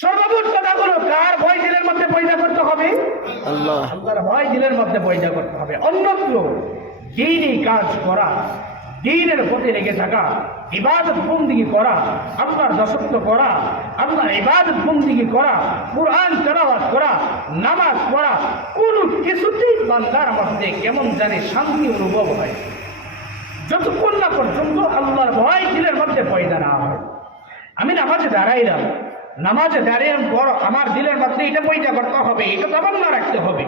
সর্বমোট কথাগুলো কার ভয় দিলের মধ্যে পয়দা করতে হবে? আল্লাহ। আল্লাহর ভয় দিলের মধ্যে পয়দা করতে হবে। অন্যত্র দিনই কাজ করা দিনের লেগে থাকা ইবাদত বন্দিগি করা আল্লাহর করা ইবাদত বন্দিগি করা কোরআন তেলাওয়াত করা নামাজ পড়া কোনো কিছুতেই বান্দার মধ্যে কেমন জানি শান্তি অনুভব হয়। যতক্ষণ না পর্যন্ত আল্লাহর ভয় দিলের মধ্যে পয়দা না হয়। আমি নামাজে দাঁড়াইলাম। নামাজে দাঁড়িয়ে বড় আমার দিলের মধ্যে এটা পয়দা করতে হবে, এটা তামান্না রাখতে হবে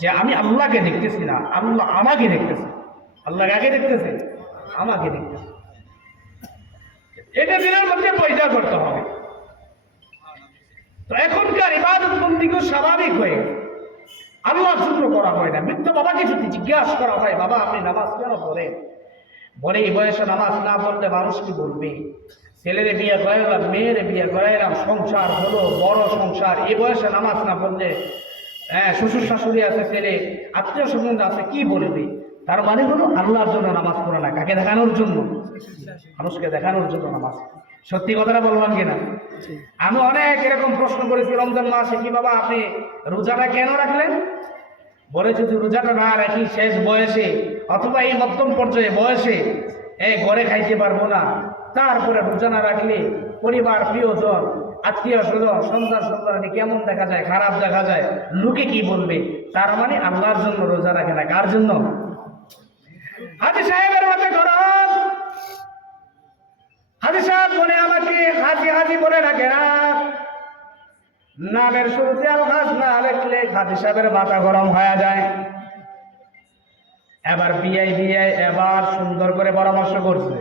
যে আমি আল্লাহকে দেখতেছি না, আল্লাহ আমাকে দেখতেছে। আল্লাহকে আগে দেখতেছে? আমাকে দেখতেছে। এটা দিলের মধ্যে পয়দা করতে হবে। তো এখনকার ইবাদত বন্দিকেও স্বাভাবিক হয়ে আল্লাহ জন্য করা হয় না। মৃত্যু বাবাকে যদি জিজ্ঞাসা করা হয়, বাবা, আপনি নামাজ কেন পড়েন? বলে, এই বয়সে নামাজ না পড়লে মানুষ কি বলবে? ছেলের বিয়ে করাইলাম মেয়ের বিয়ে করাইলাম সংসার হলো বড় সংসার। এ বয়সে নামাজ না পড়লে হ্যাঁ শ্বশুর শাশুড়ি আছে ছেলে আত্মীয় স্বজন আছে কি বলবি তার মানে হলো আল্লাহর জন্য নামাজ পড়ে না কাকে দেখানোর জন্য? মানুষকে দেখানোর জন্য নামাজ। সত্যি কথাটা বলবেন কিনা? আমি অনেক এরকম প্রশ্ন করেছি রমজান মাসে কি বাবা আপনি রোজাটা কেন রাখলেন? বলে যদি রোজাটা না রাখি শেষ বয়সে অথবা এই মধ্যম পর্যায়ে বয়সে এই ঘরে খাইতে পারব না। তারপরে রোজা না রাখলে পরিবার, প্রিয়জন, আত্মীয় স্বজন, সন্তান সন্তানি কেমন দেখা যায়, খারাপ দেখা যায়, লোকে কি বলবে? তার মানে আল্লাহর জন্য রোজা রাখে না। কার জন্য? হাজি সাহেবের মতে করো হাজি সাহেব বলে, আমাকে হাজি হাজি বলে ডাকে না। নামের শুরুতে আলহাজ না লেখলে হাজি সাহেবের মাথা গরম হয়ে যায়। এবার বিআই বিআই, এবার সুন্দর করে পরামর্শ করছে।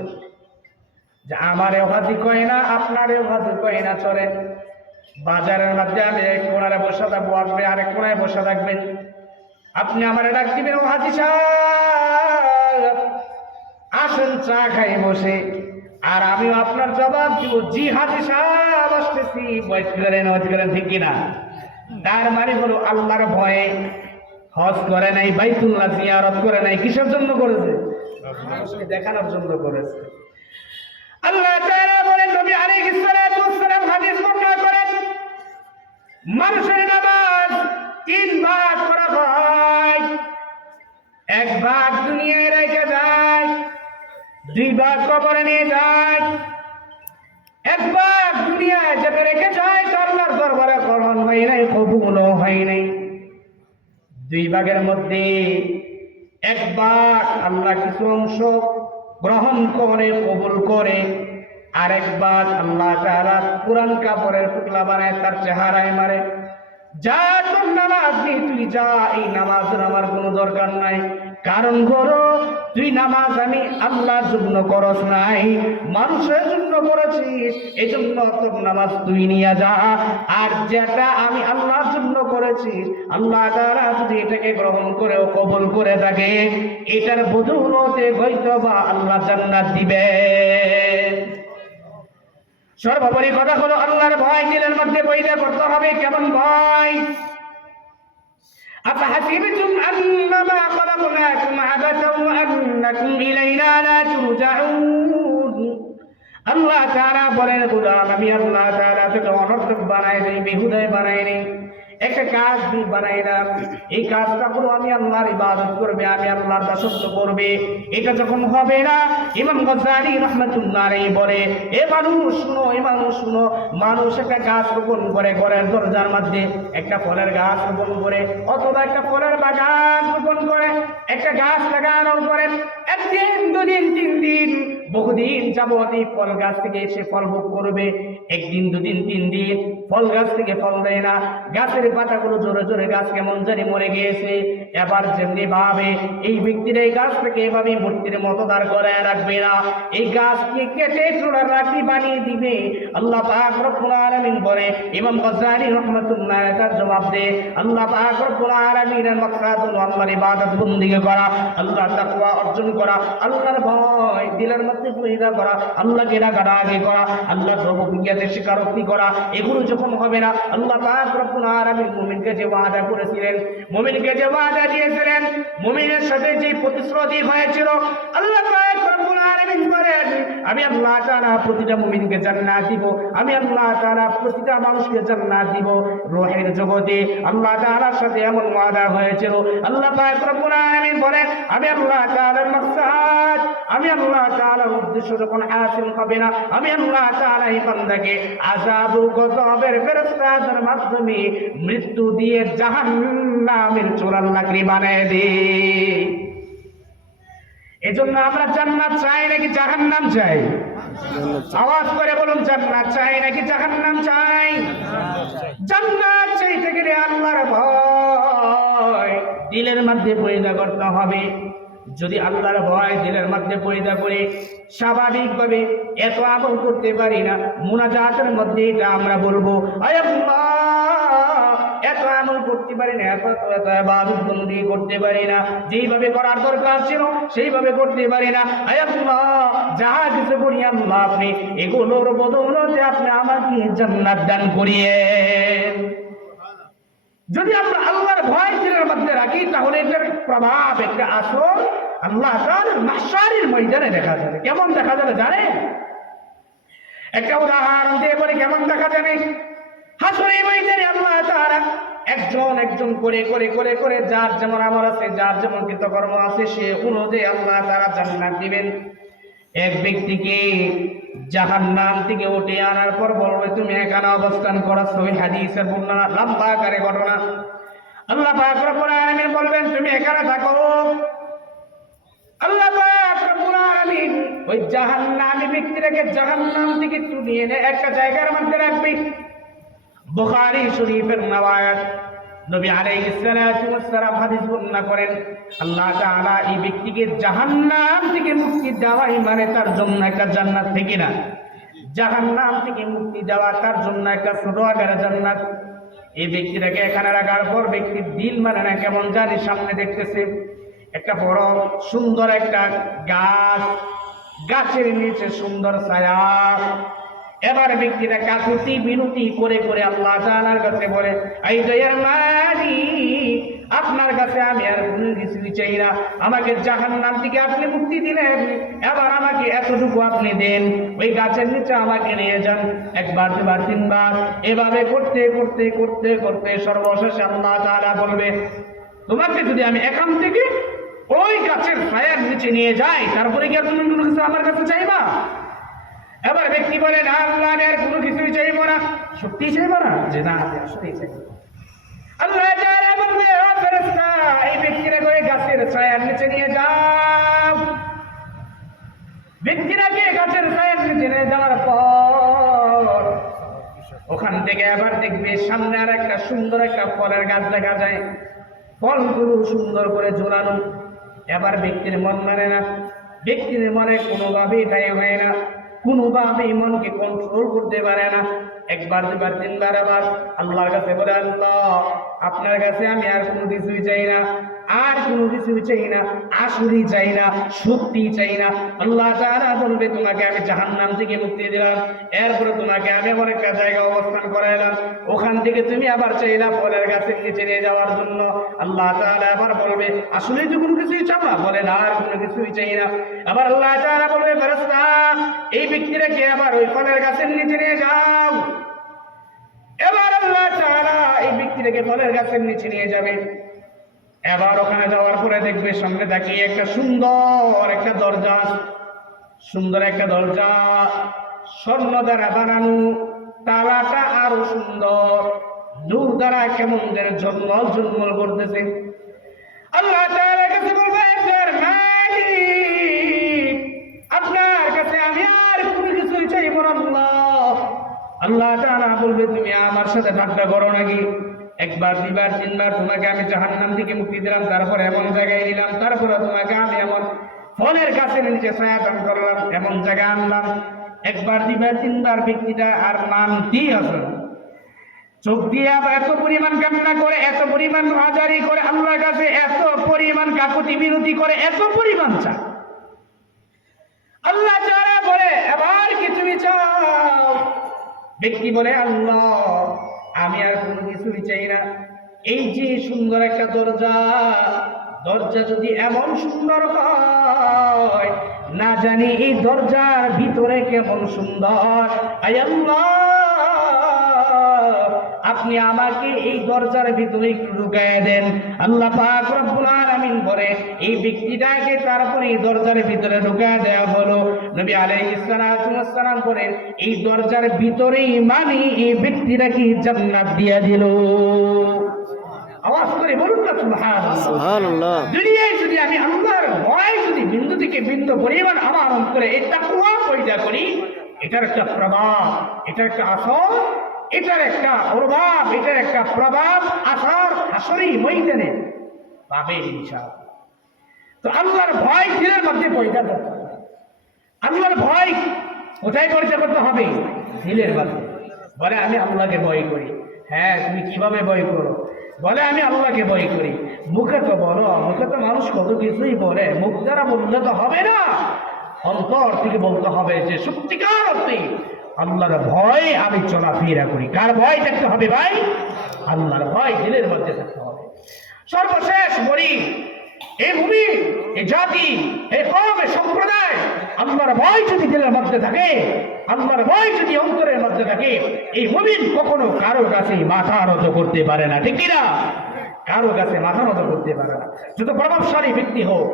যে আমারেও হাজি কয় না আপনারেও হাজি কয় না চলে বাজারের মধ্যে আমি এক কোনারে বসে থাকব, আপনি আরেক কোনায় বসে থাকবেন। আপনি আমার ডাক দিবেন ও হাজি সাহেব, আসেন চা খাই বসে। আর আমিও আপনার জবাব দিব, জি হাজি সাহেব, আসতেছি। বয়স করেন হজ করেন, ঠিক কিনা? তার মানে হলো আল্লাহর ভয়ে হজ করে নাই, বাইতুল্লাহ জিয়ারত করে নাই, কিসের জন্য করেছে? দেখানোর জন্য করেছে। আল্লাহ তাআলা বলেন, নবী আলাইহিস সালাতু ওয়াস সালাম হাদিস বর্ণনা করেন, মানুষের তিন ভাগ করা হয়। এক ভাগ দুনিয়ায় রেখে যায়, দুই ভাগ কবরে নিয়ে যায়। এক ভাগ দুনিয়ায় রেখে যায় আল্লাহর দরবারে গ্রহণ হয় নাই, কবুলও হয় নাই। দুই ভাগের মধ্যে এক ভাগ আল্লাহ কিছু অংশ গ্রহণ করে, কবুল করে, আরেকবার আল্লাহ তাআলা পুরান কাপড়ের পুতলা বানায়, তার চেহারায় মারে। যা তোর নামাজ নেই, তুই যা, এই নামাজের আমার কোনো দরকার নাই। কারণ করো তুই নামাজ আমি আল্লাহর জন্য করস নাই, মানুষের জন্য করেছিস এই জন্য তোর নামাজ তুই নিয়ে যা। আর যেটা আমি আল্লাহর জন্য করেছি, আল্লাহ তারা যদি এটাকে গ্রহণ করে ও কবল করে থাকে, এটার বদৌলতে হয়তো বা আল্লাহ জান্নাত দিবে। সর্বোপরি কথা হলো, আল্লাহর ভয় দিলের মধ্যে পয়দা করতে হবে, কেমন ভয়? أفحسبتم أنما خلقناكم عبثا وأنكم إلينا لا ترجعون আল্লাহ তাআলা বলেন গুলাম আমি আল্লাহ তাআলা তোকে অনর্থক বানাই দেই বেহুদায় বানাই নেই একটা কাজ দিয়ে বানাইলাম। এই কাজটা হলো আমি আল্লাহর ইবাদত করবে, আমি আল্লাহর দাসত্ব করবে। এটা যখন হবে না, ইমাম গজ্জালি রহমাতুল্লাহ বলে, এ মানুষ, শুনো, এ মানুষ, শুনো, মানুষ একটা গাছ রোপণ করে ঘরের দরজার মধ্যে, একটা ফলের গাছ রোপণ করে, অথবা একটা ফলের বাগান রোপণ করে, একটা গাছ লাগানোর পরে একদিন, দুদিন, তিন দিন, বহুদিন যাবত এই ফল গাছ থেকে এসে ফল ভোগ করবে। একদিন, দুদিন, তিন দিন ফল গাছ থেকে ফল দেয় না। গাছের পাতাগুলো জোরে জোরে গাছ কেমন জানি মরে গিয়েছে। এবার যেমনি ভাবে এই ব্যক্তির এই গাছটাকে এভাবে মূর্তির মতো দাঁড় করে রাখবে না। এই গাছকে কেটে চোড়ার রাখি বানিয়ে দিবে। আল্লাহ পাক তার জবাব দে আল্লাহ পাক রব্বুল আলামিনের মাকসাদ হলো আল্লাহর ইবাদত বন্দিকে করা আল্লাহ তাকওয়া অর্জন করা, আল্লাহর ভয় দিলের মধ্যে করা, আল্লাহকে রাগারাগি করা আল্লাহ সর্বজ্ঞ স্বীকারোক্তি করা, এগুলো যখন হবে না। আল্লাহ পাক রব্বুল আলামিন মুমিনকে যে ওয়াদা করেছিলেন, মুমিনকে যে ওয়াদা দিয়েছিলেন, মুমিনের সাথে যে প্রতিশ্রুতি হয়েছিল, আল্লাহ পাক রব্বুল আলামিন আমি আল্লাহ তাআলা প্রতিটা মুমিনকে জান্নাত দিব, আমি আল্লাহ তাআলা প্রতিটা মানুষকে জান্নাত দিব। রূহের জগতে আল্লাহ তাআলার সাথে এমন ওয়াদা হয়েছিল, আল্লাহ পাক রব্বুল আলামিন বলেন, আমি আল্লাহ তাআলার মাকসাদ, আমি আল্লাহ তাআলার উদ্দেশ্য যখন হাসিল হবে না, আমি আল্লাহ তাআলা এই বান্দাকে আযাব ও গজবের ফেরেশতাদের মাধ্যমে মৃত্যু দিয়ে জাহান্নামের চূড়ার লাকড়ি বানিয়ে দিই এজন্য আমরা জান্নাত চাই নাকি জাহান্নাম চাই? আওয়াজ করে বলুন, জান্নাত চাই নাকি জাহান্নাম চাই? জান্নাত চাইতে গেলে আল্লাহর ভয়। দিলের মধ্যে পয়দা করতে হবে। যদি আল্লাহর ভয় দিলের মধ্যে পয়দা করে, স্বাভাবিকভাবে এত আমল করতে পারি না, মুনাজাতের মধ্যে এটা আমরা বলব এত আমল করতে পারি না, এত এত এত ইবাদত বন্দি করতে পারি না, যেইভাবে করার দরকার ছিল, সেইভাবে করতে পারি না, আয় আল্লাহ যাহা কিছু করি আল্লাহ আপনি, এগুলোর বদৌলতে আপনি আমাকে জান্নাত দান করিয়ে যদি আমরা আল্লাহর ভয় দিলের মধ্যে রাখি, তাহলে এটার প্রভাব একটা আসর আল্লাহ তাআলার মাহশারের ময়দানে দেখা যাবে। কেমন দেখা যাবে জানে একটা উদাহরণ দিয়ে বলে, কেমন দেখা যাবে? হাসরে ময়দানে আল্লাহ তাআলা একজন একজন করে করে করে করে, যার যেমন আমল আছে, যার যেমন কৃতকর্ম আছে, সে অনুযায়ী আল্লাহ তাআলা জান্নাত দিবেন। এক ব্যক্তিকে জাহান্নাম থেকে উঠে আনার পর বলবে, তুমি এখানে অবস্থান করাচ্ছ ওই হাদিসের বর্ণনা, লম্বা আকারে ঘটনা। আল্লাহ পাক রব্বুল বলবেন, তুমি এখানে থাকো। আল্লাহ পাক রব্বুল আলামিন ওই জাহান্নামী ব্যক্তিটাকে জাহান্নাম থেকে তুলে এনে একটা জায়গার মধ্যে রাখবে। বুখারী শরীফের নওয়ায়াত নবী আলাইহিস সালাতু ওয়াস সালাম হাদিস বর্ণনা করেন, আল্লাহ তাআলা এই ব্যক্তিকে জাহান্নাম থেকে মুক্তি দেওয়াই মানে তার জন্য একটা জান্নাত থেকে না। জাহান্নাম থেকে মুক্তি দেওয়া তার জন্য একটা ছোট আকারে জান্নাত। এই ব্যক্তিটাকে এখানে রাখার পর ব্যক্তির দিল মানে না কেমন জানি সামনে দেখতেছে, একটা বড় সুন্দর একটা গাছ, গাছের নিচে সুন্দর ছায়া এবার ব্যক্তিরা কাকুতি বিনতি করে করে আল্লাহ তাআলার কাছে বলে, এই মালিক, আপনার কাছে আমি আর কোনো কিছুই চাই না। আমাকে জাহান্নাম থেকে আপনি মুক্তি দিলেন। এবার আমাকে এতটুকু আপনি দেন। ওই গাছের নিচে আমাকে নিয়ে যান। একবার, দুবার, তিনবার। এভাবে করতে করতে করতে করতে সর্বশেষে আল্লাহ তাআলা বলবে, তোমাকে যদি আমি এখান থেকে ওই গাছের ছায়ার নিচে নিয়ে যাই, তারপরে কি আর তুমি কোনো কিছু আমার কাছে চাইবা? এবার ব্যক্তি বলে, না আল্লাহ আমি আর কোনো কিছুই চাইব না। সত্যি চাইব না? যে না আমি আসলেই চাইব। আল্লাহ বলবে এই ব্যক্তিরা করে গাছের ছায়ার নিচে নিয়ে যাও। ব্যক্তিরাকে গাছের ছায়ার নিচে নিয়ে যাওয়ার পর ওখান থেকে আবার দেখবে সামনে আর একটা সুন্দর একটা ফলের গাছ দেখা যায়। ফলগুলো সুন্দর করে ঝোলানো। এবার ব্যক্তির মন মানে না। ব্যক্তির মনে কোনোভাবে এটাই হয় না। কোনোভাবেই ইমনকে কন্ট্রোল করতে পারে না। একবার, দুবার, তিনবার আবার আল্লাহর কাছে বলে, আল্লাহ, আপনার কাছে আমি আর কোনো কিছুই চাই না। আর কোনো কিছু চাই না, আসলেই চাই না সত্যি চাই না। আল্লাহ তাআলা বলবে, তোমাকে আমি জাহান্নাম থেকে মুক্তি দিলাম। এরপরে তোমাকে আমি এমন একটা জায়গা অবস্থান করাইলাম। ওখান থেকে তুমি আবার চাইলা ফলের গাছের নিচে নিয়ে যাওয়ার জন্য। আল্লাহ তাআলা আবার বলবে, আসলেই তো কোনো কিছুই চাও না বলে না আর কোনো কিছুই চাই না। আবার আল্লাহ তাআলা বলবে, ফেরেশতা, এই ব্যক্তিটাকে আবার ওই ফলের গাছের নিচে নিয়ে যাও? এবার আল্লাহ তাআলা এই ব্যক্তিটাকে ফলের গাছের নিচে নিয়ে যাবে। এবার ওখানে যাওয়ার পরে দেখবে সামনে তাকিয়ে একটা সুন্দর একটা দরজা, সুন্দর একটা দরজা, স্বর্ণ দ্বারা বানানো, তালাটা আরও সুন্দর, নূর দ্বারা কেমন যেন ঝলমল ঝলমল করতেছে। আল্লাহ কাছে বলবে, "আপনার কাছে আমি আর কোনো কিছুই চাইব না আল্লাহ। বলবে, তুমি আমার সাথে ঠাট্টা করো নাকি? একবার, দুইবার, তিনবার তোমাকে আমি জাহান্নাম থেকে মুক্তি দিলাম, তারপর এমন জায়গায় নিলাম, তারপরে তোমাকে আমি এমন ফলের কাছে নিচে ছায়াদান করলাম, এমন জায়গায় আনলাম। একবার, দুইবার, তিনবার ব্যক্তিটা আর মানতেই আসে না। চোখ দিয়ে এত পরিমাণ কান্না করে, এত পরিমাণ হাজারি করে, আল্লাহর কাছে এত পরিমাণ কাকুতি বিরতি করে, এত পরিমাণ চা আল্লাহ যারা বলে, এবার কি তুমি চাও? ব্যক্তি বলে, আল্লাহ। আমি আর কোনো কিছুই চাই না। এই যে সুন্দর একটা দরজা দরজা যদি এমন সুন্দর হয়, না জানি এই দরজার ভিতরে কেমন সুন্দর। আয় আল্লাহ! আপনি আমাকে এই দরজার ভিতরে একটু ঢুকায় দেন। আল্লাহ পাক রব্বুল আলামিন করে এই ব্যক্তিটাকে তারপরে এই দরজার ভিতরে ঢুকায় দেওয়া হলো। নবী আলাইহিস সালাম করেন এই দরজার ভিতরেই মানে এই ব্যক্তিটাকে জান্নাত দিয়া দিল। আওয়াজ করে বলুন না সুবহানাল্লাহ। সুবহানাল্লাহ। দুনিয়ায় যদি আমি আল্লাহর ভয় যদি বিন্দু থেকে বিন্দু পরিমাণ আমার অন্তরে এই তাকুয়া পয়দা করি এটার একটা প্রভাব এটার একটা আসর এটার একটা প্রভাব, এটার একটা প্রভাব আসার আসরই ময়দানে পাবে ইনশাআল্লাহ। তো আল্লাহর ভয় দিলের মধ্যে পয়দা করতে আল্লাহর ভয় কোথায় পরিচয় করতে হবে? দিলের মধ্যে। বলে, আমি আল্লাহকে ভয় করি। হ্যাঁ তুমি কীভাবে ভয় করো? বলে, আমি আল্লাহকে ভয় করি। মুখে তো বলো, মুখে তো মানুষ কত কিছুই বলে। মুখ দ্বারা বললে তো হবে না। অন্তর থেকে বলতে হবে যে, সত্যিকার অর্থে আল্লাহর ভয় আমি চলাফেরা করি। কার ভয় থাকতে হবে ভাই? আল্লাহর ভয় দিলের মধ্যে থাকতে হবে। সর্বশেষ বলি এই ভূমি এই জাতি এই কম সম্প্রদায়, আল্লাহর ভয় যদি দিলের মধ্যে থাকে, আল্লাহর ভয় যদি অন্তরের মধ্যে থাকে, এই মুমিন কখনো কারও কাছে মাথা নত করতে পারে না, ঠিক কিনা? কারও কাছে মাথা নত করতে পারে না। যত প্রভাবশালী ব্যক্তি হোক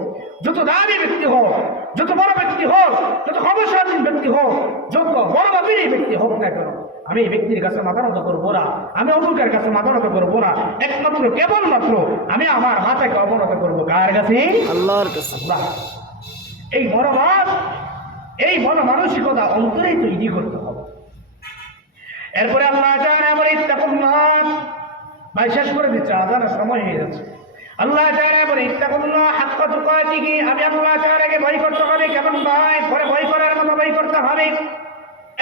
যত দামি ব্যক্তি হোক যত বড় ব্যক্তি হোক যত ক্ষমতাশালী ব্যক্তি হোক যত বড় বাপির ব্যক্তি হোক না কেন আমি এই ব্যক্তির কাছে মাথা নত করব না আমি অমুকের কাছে মাথা নত করব না একমাত্র কেবলমাত্র আমি আমার মাথাকে অবনত করব। কার কাছে? আল্লাহর কাছে। এই মনোভাব এই মন মানসিকতা অন্তরেই তৈরি করতে হবে। এরপরে আল্লাহ বলে ইত্তাকুল্লাহ। ভাই, শেষ করে দিচ্ছে আজানের সময় হয়ে যাচ্ছে। আল্লাহ তাআলা বলে, ইত্তাকুল্লাহ হাক্কা তুকাতিহি। আমি আল্লাহ তাআলাকে ভয় করতে হবে, কেমন ভয় পরে ভয় করার মতো ভয় করতে হবে।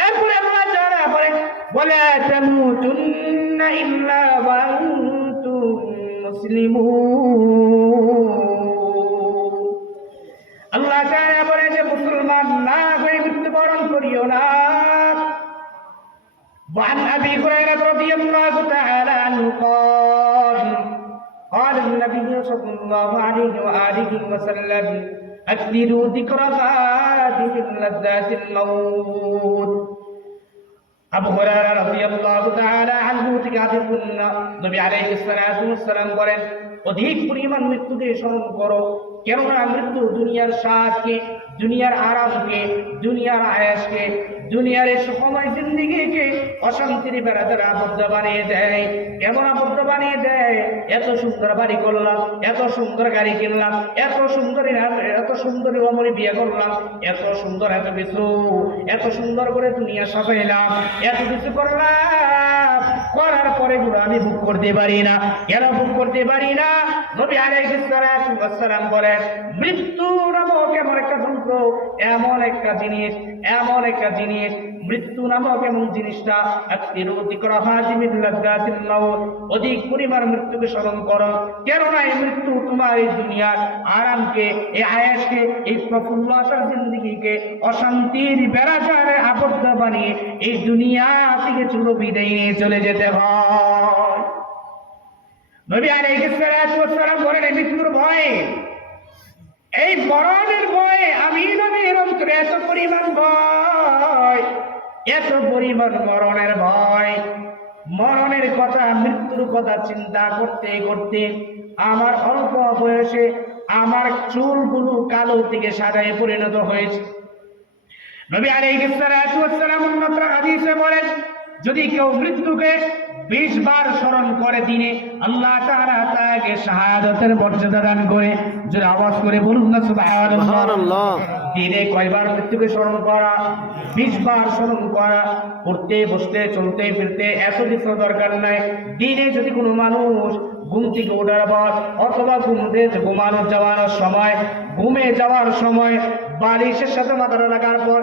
এরপরে আল্লাহ তাআলা বলে বলে তামুতুন্না ইল্লা ওয়া আল্লাহ তাআলা বলে যে, মুসলমান না হয়ে মৃত্যুবরণ করিও না। وعن ابي هريره رضي الله تعالى عنه قال قال النبي صلى الله عليه واله وسلم اكثروا ذكر هذه اللذات الموت আবু হুরায়রা রাদিয়াল্লাহু তাআলা আনহু থেকে হাদিসুন্ন নবী আলাইহিস সালাতু ওয়াসসালাম বলেন অধিক পরিমাণ মৃত্যুকে স্মরণ করো কেননা মৃত্যু দুনিয়ার স্বাদকে, দুনিয়ার আরামকে, দুনিয়ার আয়াসকে, দুনিয়ার এই সুখময় জিন্দিগিকে অশান্তির বেড়াতে আবদ্ধ বানিয়ে দেয়। কেমন আবদ্ধ বানিয়ে দেয়? এত সুন্দর বাড়ি করলাম, এত সুন্দর গাড়ি কিনলাম, এত সুন্দরী এত সুন্দরী অমরি বিয়ে করলাম, এত সুন্দর এত কিছু, এত সুন্দর করে দুনিয়া সাজাইলাম, এত কিছু করলাম, করার পরে গুলো আমি বুক করতে পারি না। কেন বুক করতে পারি না? নবী ওয়াসসালাম বলেন মৃত্যু নামক এমন একটা যন্ত্র, এমন একটা জিনিস, এমন একটা জিনিস মৃত্যু নামক এমন জিনিসটা অধিক পরিমাণ মৃত্যুকে স্মরণ করো। কেননা এই মৃত্যু তোমার এই দুনিয়ার আরামকে, এই আয়াসকে, এই প্রফুল্লতার জিন্দিগিকে, অশান্তির বেড়াচারে আবদ্ধ বানিয়ে এই দুনিয়া থেকে চুলো বিদায় নিয়ে চলে যেতে হয়। নবী সালাতু ওয়াসসালাম বলেন মৃত্যুর ভয়ে, এই মরণের ভয়ে আমি নবীর অন্তরে এত পরিমাণ ভয়, এত পরিমাণ মরণের ভয়। মরণের কথা, মৃত্যুর কথা চিন্তা করতে করতে আমার অল্প বয়সে আমার চুলগুলো কালো থেকে সাদায় পরিণত হয়েছে। নবী আলাইহিস সালাতু ওয়াসসালাম অন্যত্র হাদিসে বলেন, যদি কেউ মৃত্যুকে বিশ বার স্মরণ করে দিনে আল্লাহ তাআলা তাকে শাহাদাতের মর্যাদা দান করে যদি আওয়াজ করে বলুন না সুবহানাল্লাহ। দিনে কয়বার মৃত্যুকে স্মরণ করা বিশ বার স্মরণ করা উঠতে বসতে চলতে ফিরতে এত কিছু দরকার নাই। দিনে যদি কোনো মানুষ ঘুম থেকে ওঠার পর অথবা ঘুমতে ঘুমানো যাওয়ার সময় ঘুমে যাওয়ার সময় বালিশের সাথে মাথাটা রাখার পর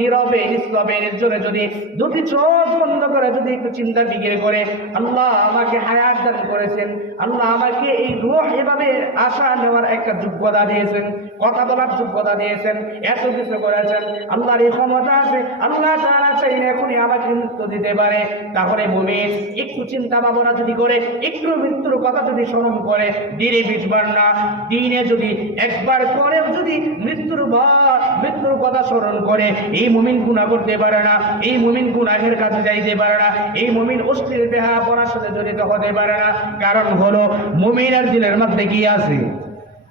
নীরবে নিস্তবে নির্জনে যদি দুটি চোখ বন্ধ করে, যদি একটু চিন্তা বিগিরে করে, আল্লাহ আমাকে হায়াত দান করেছেন, আল্লাহ আমাকে এই রুহ এভাবে আশা নেওয়ার একটা যোগ্যতা দিয়েছেন, কথা বলার যোগ্যতা দিয়েছেন, এত কিছু করেছেন, আল্লাহর এই ক্ষমতা আছে, আল্লাহ তারা চাইলে এখনই আমাকে মৃত্যু দিতে পারে। তাহলে মুমিন একটু চিন্তা ভাবনা যদি করে, একটু মৃত্যুর কথা যদি স্মরণ করে, দিনে বিশবার না, দিনে যদি একবার করে যদি মৃত্যুর ভয় মৃত্যুর কথা স্মরণ করে। এই মুমিন গুণা করতে পারে না এই মুমিন গুনাহের কাছে যাইতে পারে না এই মুমিন অস্থির বেহা পড়ার সাথে জড়িত হতে পারে না। কারণ হলো মুমিনের দিলের মধ্যে কি আছে?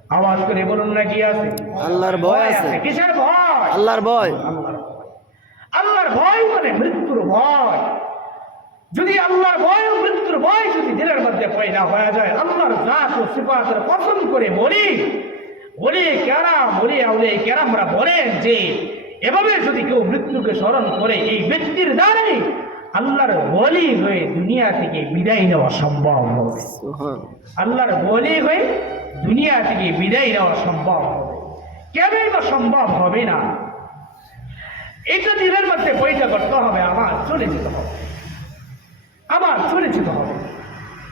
আওয়াজ করে বলুন না কি আছে? আল্লাহর ভয় আছে। কিসের ভয়? আল্লাহর ভয়। আল্লাহর ভয়। আল্লাহর ভয় মানে মৃত্যুর ভয়। যদি আল্লাহর ভয় মৃত্যুর ভয় যদি দিলের মধ্যে পয়দা হয়ে যায় আল্লাহর জাত ও সিফাতের পছন্দ করে বলি বলি কেরাম বলি আউলে কেরামরা বলেন যে এভাবে যদি কেউ মৃত্যুকে স্মরণ করে এই ব্যক্তির দ্বারাই আল্লাহর বলি হয়ে দুনিয়া থেকে বিদায় নেওয়া সম্ভব হবে। আল্লাহর বলি হয়ে দুনিয়া থেকে বিদায় নেওয়া সম্ভব হবে। কেনই বা সম্ভব হবে না? এটা দিনের মধ্যে বইটা করতে হবে আমার চলে যেতে হবে। আমার চলে যেতে হবে।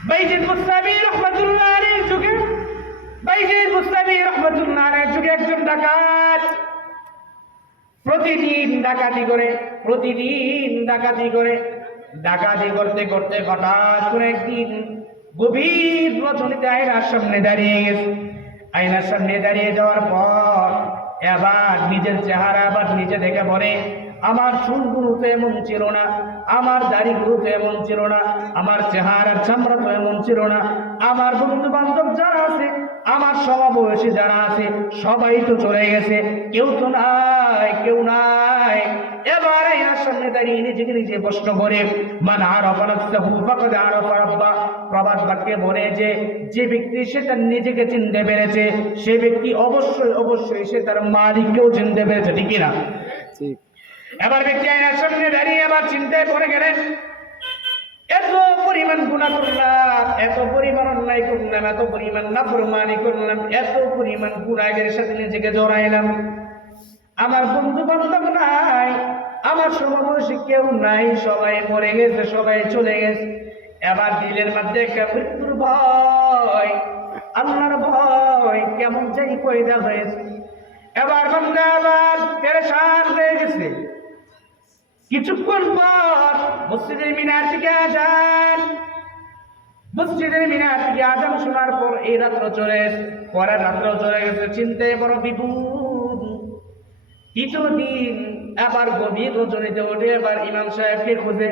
বাইজিদ মুস্তাবি রহমতুল্লাহ যুগে একজন ডাকাত। প্রতিদিন ডাকাতি করে, প্রতিদিন ডাকাতি করে। ডাকাতি করতে করতে একদিন গভীর আয়নার আয়নার সামনে দাঁড়িয়ে যাওয়ার পর এবার নিজের চেহারা আবার নিজে দেখে বলে আমার চুলগুলো তো এমন ছিল না, আমার দাড়িগুলো তো এমন ছিল না, আমার চেহারার চামড়া তো এমন ছিল না, আমার বন্ধু বান্ধব যারা আছে, আমার সমবয়সী যারা আছে, সবাই তো চলে গেছে, কেউ তো নাই, কেউ নাই। এবার সামনে দাঁড়িয়ে নিজেকে নিজে প্রশ্ন করে, মান আর অপরাধহু ফাকাদ আর অপরাব্বা প্রবাদ বাক্যে বলে যে যে ব্যক্তি সে তার নিজেকে চিনতে পেরেছে, সে ব্যক্তি অবশ্যই অবশ্যই সে তার মালিককেও চিনতে পেরেছে, ঠিক না? ঠিক। এবার ব্যক্তি আয়নার সামনে দাঁড়িয়ে আবার চিন্তায় পড়ে গেলেন, এত পরিমাণ গুণা করলাম, এত পরিমাণ অন্যায় করলাম, এত পরিমাণ নাফরমানি করলাম, এত পরিমাণ গুণাগের সাথে নিজেকে জড়াইলাম। আমার বন্ধু বান্ধব নাই, আমার সমবয়সী কেউ নাই, সবাই মরে গেছে, সবাই চলে গেছে। এবার দিলের মধ্যে একটা মৃত্যুর ভয়, আল্লাহর ভয়, কেমন যাই পয়দা হয়েছে। এবার বান্দা আবার পেরেশান হয়ে গেছে। কিছুক্ষণ পর মসজিদের মিনার থেকে আজান। মসজিদের মিনার থেকে আজান শোনার পর এই রাত্র চলে পরের রাত্র চলে গেছে চিন্তায় বড় বিপুল তৃতীয় দিন আবার গভীর রজনীতে ওঠে, এবার ইমাম সাহেবকে খোঁজে।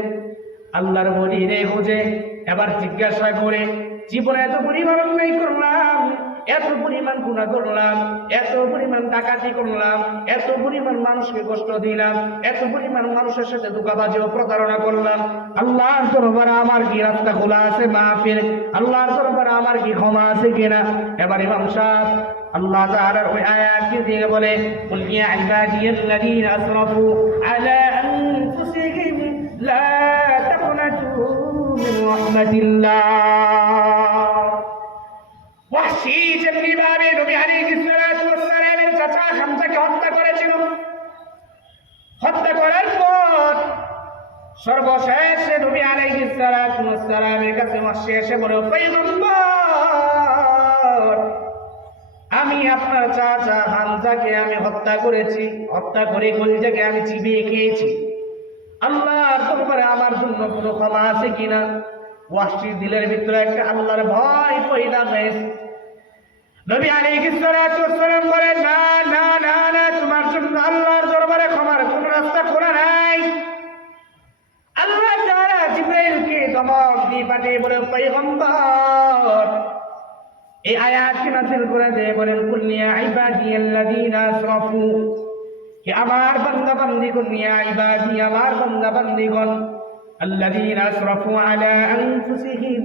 আল্লাহর বলি রে খোঁজে এবার জিজ্ঞাসা করে, জীবনে এত অন্যায় করলাম এত পরিমাণ গুণা করলাম, এত পরিমাণ ডাকাতি করলাম, এত পরিমাণ মানুষকে কষ্ট দিলাম, এত পরিমাণ মানুষের সাথে ধোকাবাজি ও প্রতারণা করলাম। আল্লাহর দরবারে আমার কি রাস্তা খোলা আছে মাহফিল? আল্লাহর দরবারে আমার কি ক্ষমা আছে কিনা? এবার ইমাম সাহেব আল্লাহ তাআলার ওই আয়াতটি দিয়ে বলে, কুল ইয়া ইবাদিয়াল্লাযীনা আসরাফু আলা আনফুসিহিম লা তাকনাতু মিন রাহমাতিল্লাহ আমি আপনার চাচা হামজাকে আমি হত্যা করেছি। হত্যা করে কলিজাকে আমি চিবিয়ে খেয়েছি। আল্লাহর দরবারে আমার জন্য কোনো ক্ষমা আছে কিনা? ওয়াসি দিলের ভিতরে একটা আল্লাহর ভয় পয়দা হয়েছে। নবী আলাইহিস সালাতু ওয়াসসালাম বলেন, না না না না, তোমার জন্য আল্লাহর দরবারে ক্ষমার কোনো রাস্তা খোলা নাই। আল্লাহ তাআলা জিবরাইলকে ধমক দিয়ে পাঠিয়ে বলে পয়গম্বর, এই আয়াতটি নাযিল করে দিয়ে বলেন কুল্লিয়া ইবাদিয়াল্লাযীনা আসরাফু কে আমার বান্দা বান্দিগণ ইয়া ইবাদি আমার বান্দা বান্দিগণ আল্লাযীনা আসরাফু আলা আনফুসিহিম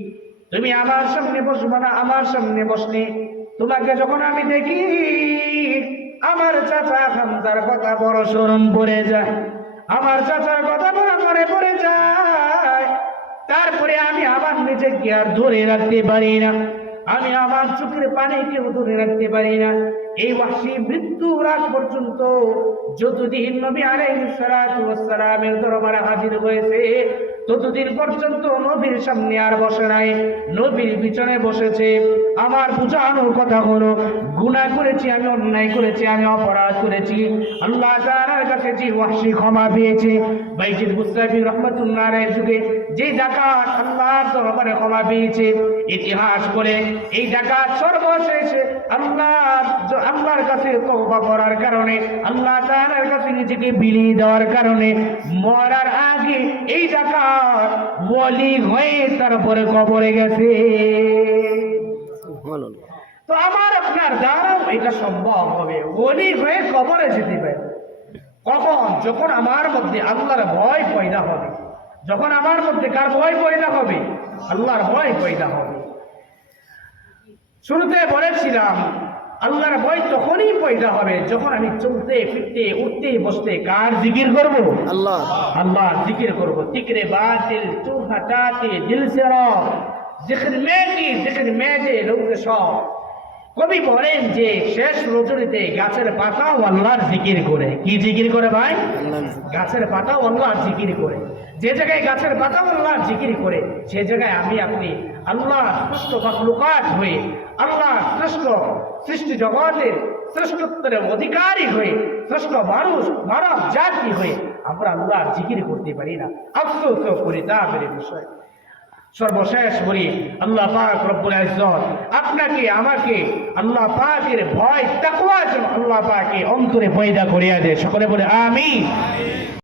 তুমি আমার সামনে বসবে না আমার সামনে বসলে। তোমাকে যখন আমি দেখি, আমার চাচা হামজার কথা বড় স্মরণ পড়ে যায়। আমার চাচার কথা বড় করে পড়ে যায়। তারপরে আমি আমার নিজেকে আর ধরে রাখতে পারি না। আমি আমার চোখের পানি কেউ ধরে রাখতে পারি না। এই ওয়াসি মৃত্যুর আগ পর্যন্ত যতদিন নবী আলাইহিস সালামের দরবারে হাজির হয়েছে ততদিন পর্যন্ত নবীর সামনে আর বসে নাই। নবীর পিছনে বসেছে। আমার বুঝানোর কথা হলো, গুনাহ করেছি, আমি অন্যায় করেছি, আমি অপরাধ করেছি। আল্লাহ তাআলার কাছে যে ওয়াসি ক্ষমা পেয়েছে বাইজিদ মুস্তাফি রহমাতুল্লাহ যুগে যে ডাকাত আল্লাহর দরবারে ক্ষমা পেয়েছে, ইতিহাস বলে এই ডাকাত সর্বশেষ আল্লাহ কাছে তওবা করার কারণে আল্লাহ তাআলার কাছে নিজেকে বিলিয়ে দেওয়ার কারণে মরার আগে এই ডাকাত ওয়ালি হয়ে তারপরে কবরে গেছে। তো আমার আপনার দ্বারাও এটা সম্ভব হবে। হয়ে কবরে যেতে পারে। কখন? যখন আমার মধ্যে আল্লাহর ভয় পয়দা হবে। যখন আমার মধ্যে কার ভয় পয়দা হবে? আল্লাহর ভয় পয়দা হবে। শুরুতে বলেছিলাম আল্লাহর ভয় তখনই পয়দা হবে যখন আমি চলতে ফিরতে উঠতে বসতে কার জিকির করব? আল্লাহ। আল্লাহ জিকির করব। তিকরে বাতিল তু হটাতে দিল সে যেখানে জিকির মেটি জিকির মেটে সব কবি বলেন যে শেষ রজনীতে গাছের পাতাও অল্লার জিকির করে। কি জিকির করে ভাই? গাছের পাতাও অল্লার জিকির করে। যে জায়গায় গাছের পাতাও অল্লার জিকির করে সে জায়গায় আমি আপনি আল্লাহ সুস্থ বা হয়ে আল্লাহ শ্রেষ্ঠ সৃষ্টি জগতের শ্রেষ্ঠত্বের অধিকারী হয়ে, শ্রেষ্ঠ মানুষ, মানব জাতি হয়ে আমরা আল্লাহর জিকির করতে পারি না। আফসোস ও পরিতাপের বিষয়। সর্বশেষ বলি, আল্লাহ পাক রব্বুল ইজ্জত আপনাকে, আমাকে আল্লাহ পাকের ভয় তাকওয়া আল্লাহ পাকে অন্তরে পয়দা করিয়া দেয় সকলে বলে আমি